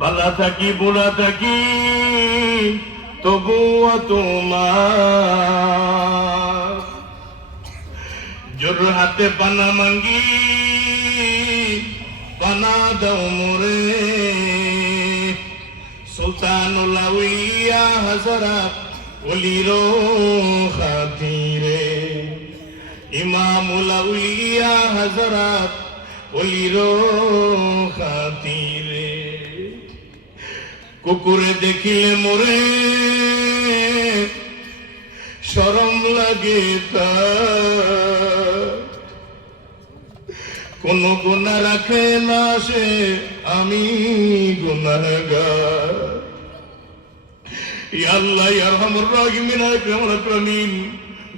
বালা থাকি বুড়া থাকি তবুও তোমার জোর হাতে পানা মাঙ্গি পানা দাও মোরে সুলতানুল আউলিয়া হযরত ওলির খাতিরে ইমামুল আউলিয়া হযরত ওলির খাতিরে কুকুরে দেখিলে মোরে শরম লাগে তার কোন গুনাহ রাখে না সে আমি গুনাহগার ইয়া আল্লাহ ইয়া আরহামুর রাহিমিন আকরামুল আকরামিন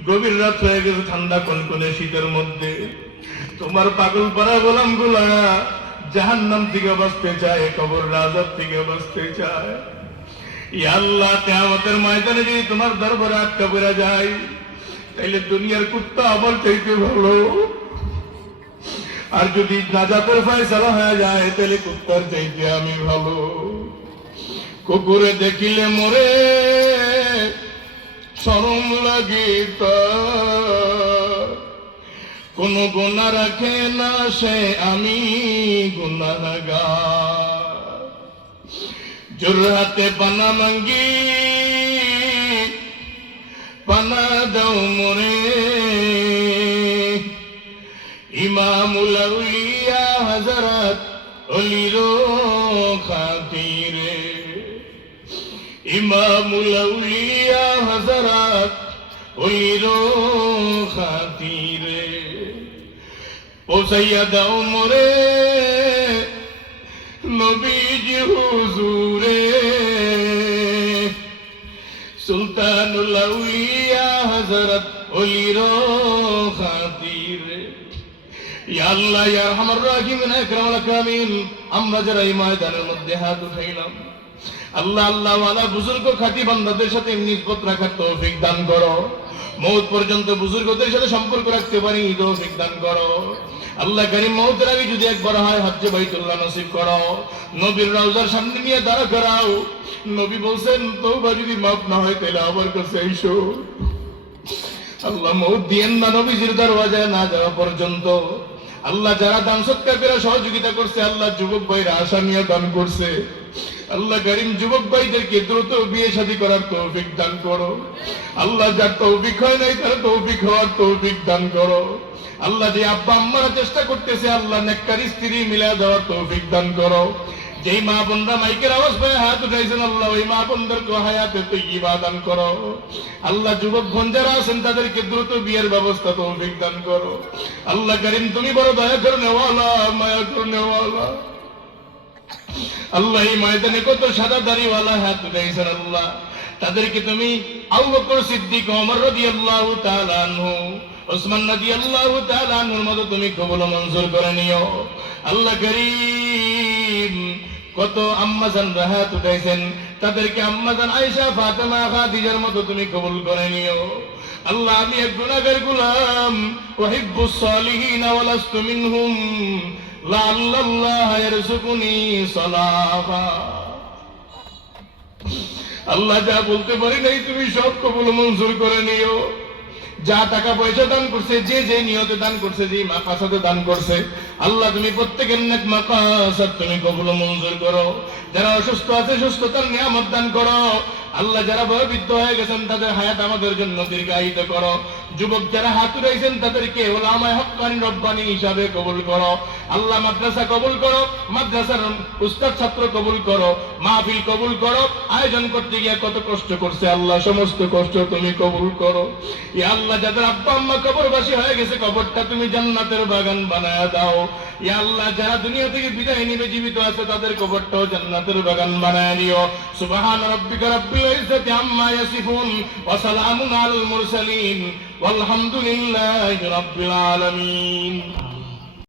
গভীর রাত হয়ে গেছে ঠান্ডা কনকনে শীতের মধ্যে তোমার পাগল পারা গোলামগুলা জাহান্নাম থেকে বাঁচতে চায় কবর আযাব থেকে বাঁচতে চায় ইয়া আল্লাহ কিয়ামতের ময়দানে যদি তোমার দরবারে আটকা পড়া যায় তাইলে দুনিয়ার কুত্তা আমার চাইতে ভালো আর যদি নাজাতের ফয়সালা হয়ে যায় তাহলে কুত্তার চাইতে আমি ভালো কুকুরে দেখিলে মোরে শরম লাগে তার কোন গুনাহ রাখে না সে আমি গুনাহগার জোর হাতে পানা মাঙ্গি পানা দাও মোরে ইমামুল আউলিয়া হযরত ওলির খাতিরে ইমামুল আউলিয়া হযরত ওলির খাতিরে পৌঁছাইয়া দাও মোরে নবীজি হুজুরে সুলতানুল আউলিয়া হযরত ওলির খাতিরে ইয়া আল্লাহ ইয়া আরহামার রাহিমিন আকরামুল আকরামিন আমরা যারা এই ময়দানের মধ্যে হাত উঠাইলাম আল্লাহ আল্লাহ ওয়ালা বুজুর্গ খাঁটি বান্দাদের সাথে নিসবত রাখার তৌফিক দান করো মওত পর্যন্ত বুজুর্গদের সাথে সম্পর্ক রাখতে পারি তৌফিক দান করো আল্লাহ কারীম মওতের আগে যদি একবার হয় হজ্জে বাইতুল্লাহ নসিব করো নবীর রওজার সামনে নিয়ে দাঁড়া করাও নবী বলেন তওবা যদি মাফ না হয় তাহলে আবার কাছে আইসো আল্লাহ মওত দিয়েন না নবীজির দরওয়াজায় না যাওয়া পর্যন্ত আল্লাহ যারা দান সৎকার করে সহযোগিতা করছে আল্লাহ যুবক ভাইরা আশা নিয়ে দান করছে আল্লাহ কারীম যুবক ভাইদেরকে দ্রুত বিয়ে শাদী করার তৌফিক দান করো আল্লাহ যার তৌফিক হয় নাই তার তৌফিক হওয়ার তৌফিক দান করো আল্লাহ যে আব্বা আম্মারা চেষ্টা করতেছে আল্লাহ নেককার স্ত্রী মিলা দেওয়ার তৌফিক দান করো যেই মা বোনরা মাইকের আওয়াজ পেয়ে হাত উঠাইছেন আল্লাহ ওই মা বোনদেরকে হায়াতে তাইয়্যিবা দান করো আল্লাহ যুবক বোন যারা আছেন তাদেরকে দ্রুত বিয়ের ব্যবস্থা তৌফিক দান করো আল্লাহ কারীম তুমি বড় দয়া করনে ওয়ালা মায়া করনে ওয়ালা আল্লাহ এই ময়দানে কত সাদা দাড়িওয়ালা হাত উঠাইছেন আল্লাহ তাদেরকে তুমি আবু বকর সিদ্দিক ওমর রাদিয়াল্লাহু তাআলা আনহু ওসমান রাদিয়াল্লাহু তাআলা আনহুর মতো তুমি কবুল মঞ্জুর করে নিও আল্লাহ কারীম কত আম্মাজান রাহাত উঠাইছেন তাদেরকে আম্মাজান আয়েশা ফাতেমা খাদিজার মতো তুমি কবুল করে নিও আল্লাহ আমি এক গুনাহগার গোলাম উহিব্বুস সালিহিন ওয়া লাস্তু মিনহুম লাআল্লাল্লাহ ইয়ারযুকুনি সালাহা আল্লাহ যা বলতে পারি নাই তুমি সব কবুল মঞ্জুর করে নিও যা টাকা পয়সা দান করছে যে যে নিয়তে দান করছে যে মাকাসাদে দান করছে আল্লাহ তুমি প্রত্যেকের নেক মাকাসাদ তুমি কবুল মঞ্জুর করো যারা অসুস্থ আছে সুস্থতার নিয়ামত দান করো আল্লাহ যারা বয়োবৃদ্ধ হয়ে গেছেন তাদের হায়াত আমাদের জন্য দীর্ঘায়িত করো যুবক যারা হাত উঠাইছেন তাদেরকে উলামায়ে হক্কানি রব্বানি হিসাবে কবুল করো আল্লাহ মাদ্রাসা কবুল করো মাদ্রাসার উস্তাদ ছাত্র কবুল করো মাহফিল কবুল করো আয়োজন করতে গিয়ে কত কষ্ট করছে আল্লাহ সমস্ত কষ্ট তুমি কবুল করো ইয়া আল্লাহ যাদের আব্বা আম্মা কবরবাসী হয়ে গেছে কবরটা তুমি জান্নাতের বাগান বানায়া দাও ইয়া আল্লাহ যারা দুনিয়া থেকে বিদায় নিবে জীবিত আছে তাদের কবরটাও জান্নাতের বাগান বানায়া দিও সুবহান রাব্বিকা রাব্বিল ইজ্জাতি আম্মা ইয়াসিফুন ওয়া সালামুন আলাল মুরসালিন ওয়ালহামদুলিল্লাহি রাব্বিল আলামিন।